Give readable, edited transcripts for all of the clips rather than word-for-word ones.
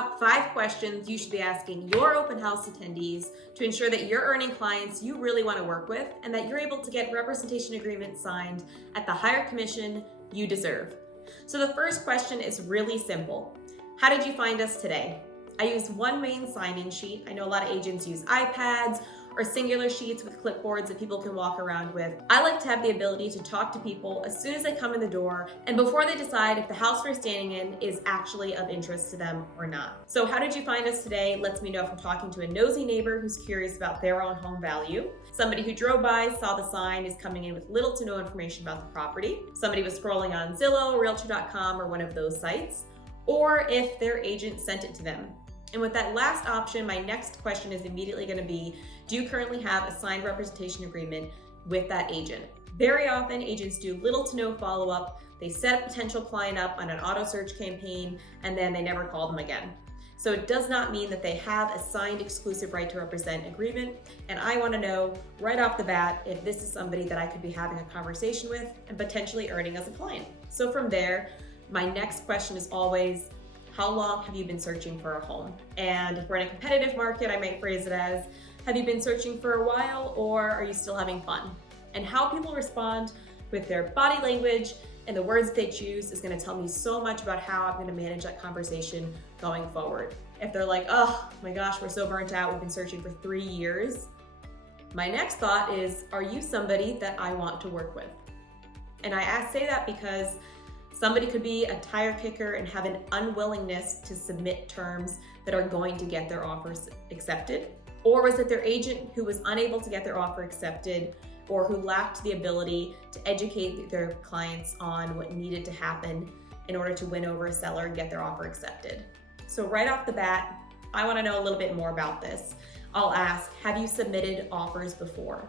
top 5 questions you should be asking your open house attendees to ensure that you're earning clients you really want to work with and that you're able to get representation agreements signed at the higher commission you deserve. So the first question is really simple. How did you find us today? I use one main sign-in sheet. I know a lot of agents use iPads or singular sheets with clipboards that people can walk around with. I like to have the ability to talk to people as soon as they come in the door and before they decide if the house we're standing in is actually of interest to them or not. So how did you find us today? Lets me know if I'm talking to a nosy neighbor who's curious about their own home value, somebody who drove by, saw the sign, is coming in with little to no information about the property, somebody was scrolling on Zillow, Realtor.com, or one of those sites, or if their agent sent it to them. And with that last option, my next question is immediately going to be, do you currently have a signed representation agreement with that agent? Very often, agents do little to no follow-up. They set a potential client up on an auto search campaign, and then they never call them again. So it does not mean that they have a signed exclusive right to represent agreement. And I want to know right off the bat if this is somebody that I could be having a conversation with and potentially earning as a client. So from there, my next question is always, how long have you been searching for a home? And if we're in a competitive market, I might phrase it as, have you been searching for a while or are you still having fun? And how people respond with their body language and the words they choose is going to tell me so much about how I'm going to manage that conversation going forward. If they're like, oh my gosh, we're so burnt out, we've been searching for 3 years. My next thought is, are you somebody that I want to work with? And I say that because somebody could be a tire kicker and have an unwillingness to submit terms that are going to get their offers accepted. Or was it their agent who was unable to get their offer accepted or who lacked the ability to educate their clients on what needed to happen in order to win over a seller and get their offer accepted? So right off the bat, I want to know a little bit more about this. I'll ask, have you submitted offers before?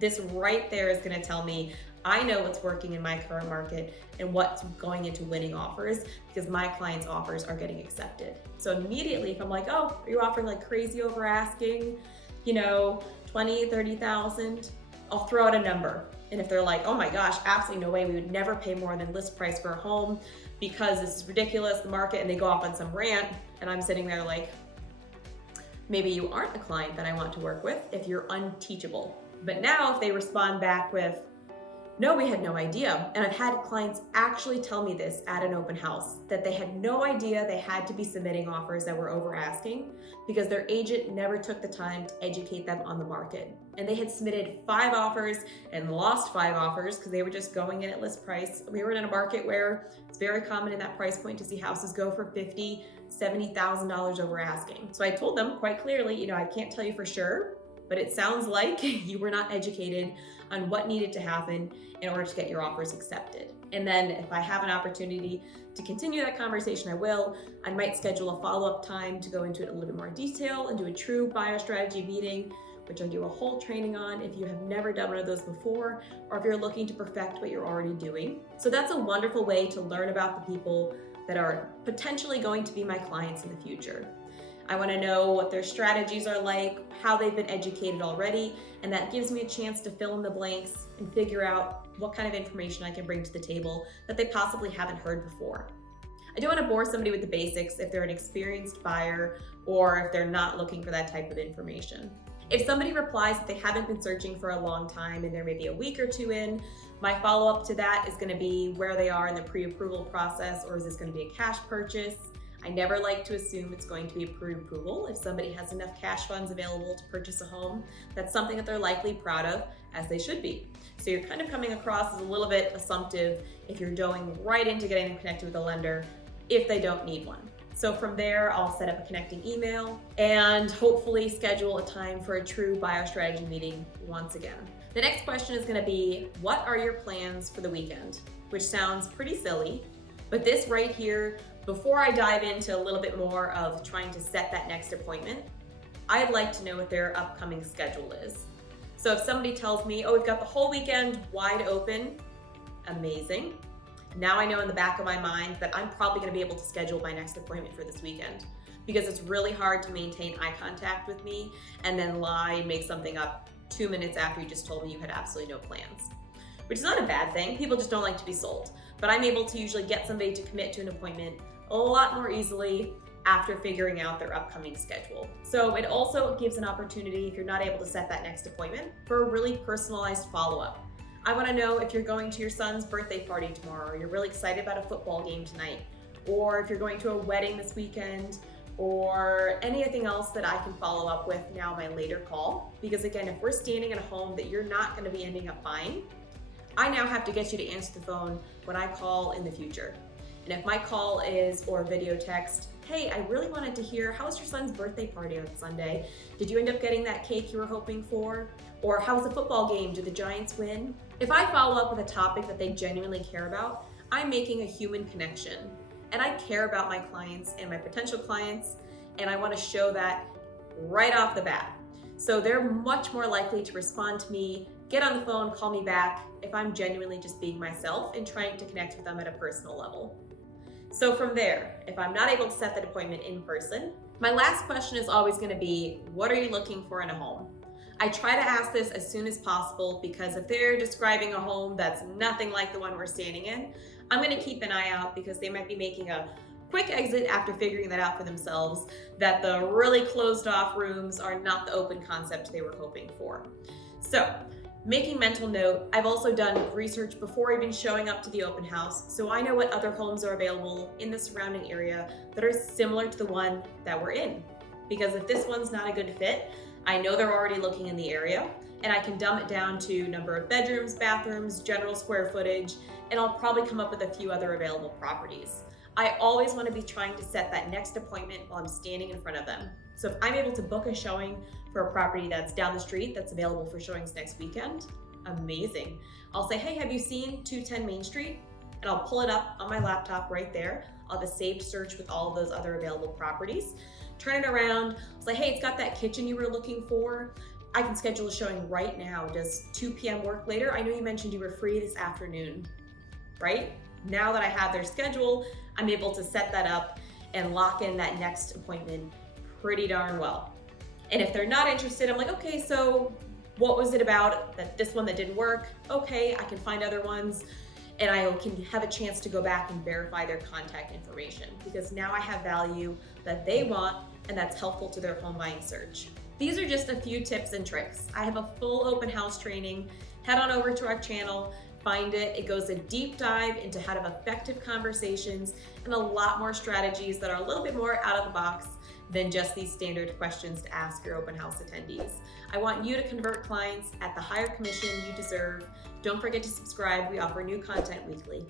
This right there is going to tell me I know what's working in my current market and what's going into winning offers because my clients' offers are getting accepted. So immediately, if I'm like, oh, are you offering like crazy over asking, 20, 30,000, I'll throw out a number. And if they're like, oh my gosh, absolutely no way, we would never pay more than list price for a home because this is ridiculous, the market, and they go off on some rant, and I'm sitting there like, maybe you aren't the client that I want to work with if you're unteachable. But now if they respond back with, no, we had no idea. And I've had clients actually tell me this at an open house, that they had no idea they had to be submitting offers that were over asking because their agent never took the time to educate them on the market. And they had submitted 5 offers and lost 5 offers because they were just going in at list price. We were in a market where it's very common in that price point to see houses go for $50,000, $70,000 over asking. So I told them quite clearly, I can't tell you for sure, but it sounds like you were not educated on what needed to happen in order to get your offers accepted. And then if I have an opportunity to continue that conversation, I will. I might schedule a follow-up time to go into it in a little bit more detail and do a true buyer strategy meeting, which I do a whole training on if you have never done one of those before, or if you're looking to perfect what you're already doing. So that's a wonderful way to learn about the people that are potentially going to be my clients in the future. I want to know what their strategies are like, how they've been educated already, and that gives me a chance to fill in the blanks and figure out what kind of information I can bring to the table that they possibly haven't heard before. I don't want to bore somebody with the basics if they're an experienced buyer or if they're not looking for that type of information. If somebody replies that they haven't been searching for a long time and they're maybe a week or 2 in, my follow-up to that is going to be where they are in the pre-approval process, or is this going to be a cash purchase? I never like to assume it's going to be a pre-approval. If somebody has enough cash funds available to purchase a home, that's something that they're likely proud of, as they should be. So you're kind of coming across as a little bit assumptive if you're going right into getting them connected with a lender if they don't need one. So from there, I'll set up a connecting email and hopefully schedule a time for a true buyer strategy meeting once again. The next question is going to be, what are your plans for the weekend? Which sounds pretty silly, but this right here, before I dive into a little bit more of trying to set that next appointment, I'd like to know what their upcoming schedule is. So if somebody tells me, oh, we've got the whole weekend wide open, amazing. Now I know in the back of my mind that I'm probably going to be able to schedule my next appointment for this weekend, because it's really hard to maintain eye contact with me and then lie and make something up 2 minutes after you just told me you had absolutely no plans, which is not a bad thing. People just don't like to be sold. But I'm able to usually get somebody to commit to an appointment a lot more easily after figuring out their upcoming schedule. So it also gives an opportunity, if you're not able to set that next appointment, for a really personalized follow-up. I want to know if you're going to your son's birthday party tomorrow, or you're really excited about a football game tonight, or if you're going to a wedding this weekend, or anything else that I can follow up with now my later call. Because again, if we're standing in a home that you're not going to be ending up buying, I now have to get you to answer the phone when I call in the future. And if my call is, or video text, hey, I really wanted to hear, how was your son's birthday party on Sunday? Did you end up getting that cake you were hoping for? Or how was the football game? Did the Giants win? If I follow up with a topic that they genuinely care about, I'm making a human connection. And I care about my clients and my potential clients, and I want to show that right off the bat. So they're much more likely to respond to me, get on the phone, call me back, if I'm genuinely just being myself and trying to connect with them at a personal level. So from there, if I'm not able to set that appointment in person, my last question is always going to be, what are you looking for in a home? I try to ask this as soon as possible, because if they're describing a home that's nothing like the one we're standing in, I'm going to keep an eye out, because they might be making a quick exit after figuring that out for themselves, that the really closed off rooms are not the open concept they were hoping for. So, making mental note, I've also done research before even showing up to the open house, so I know what other homes are available in the surrounding area that are similar to the one that we're in. Because if this one's not a good fit, I know they're already looking in the area, and I can dumb it down to number of bedrooms, bathrooms, general square footage, and I'll probably come up with a few other available properties. I always want to be trying to set that next appointment while I'm standing in front of them. So if I'm able to book a showing for a property that's down the street that's available for showings next weekend, amazing. I'll say, hey, have you seen 210 Main Street? And I'll pull it up on my laptop right there. I'll have a saved search with all of those other available properties. Turn it around, I'll say, hey, it's got that kitchen you were looking for. I can schedule a showing right now. Does 2 p.m. work later? I know you mentioned you were free this afternoon, right? Now that I have their schedule, I'm able to set that up and lock in that next appointment pretty darn well. And if they're not interested, I'm like, okay, so what was it about this one that didn't work? Okay, I can find other ones, and I can have a chance to go back and verify their contact information, because now I have value that they want and that's helpful to their home buying search. These are just a few tips and tricks. I have a full open house training. Head on over to our channel, find it. It goes a deep dive into how to have effective conversations and a lot more strategies that are a little bit more out of the box than just these standard questions to ask your open house attendees. I want you to convert clients at the higher commission you deserve. Don't forget to subscribe. We offer new content weekly.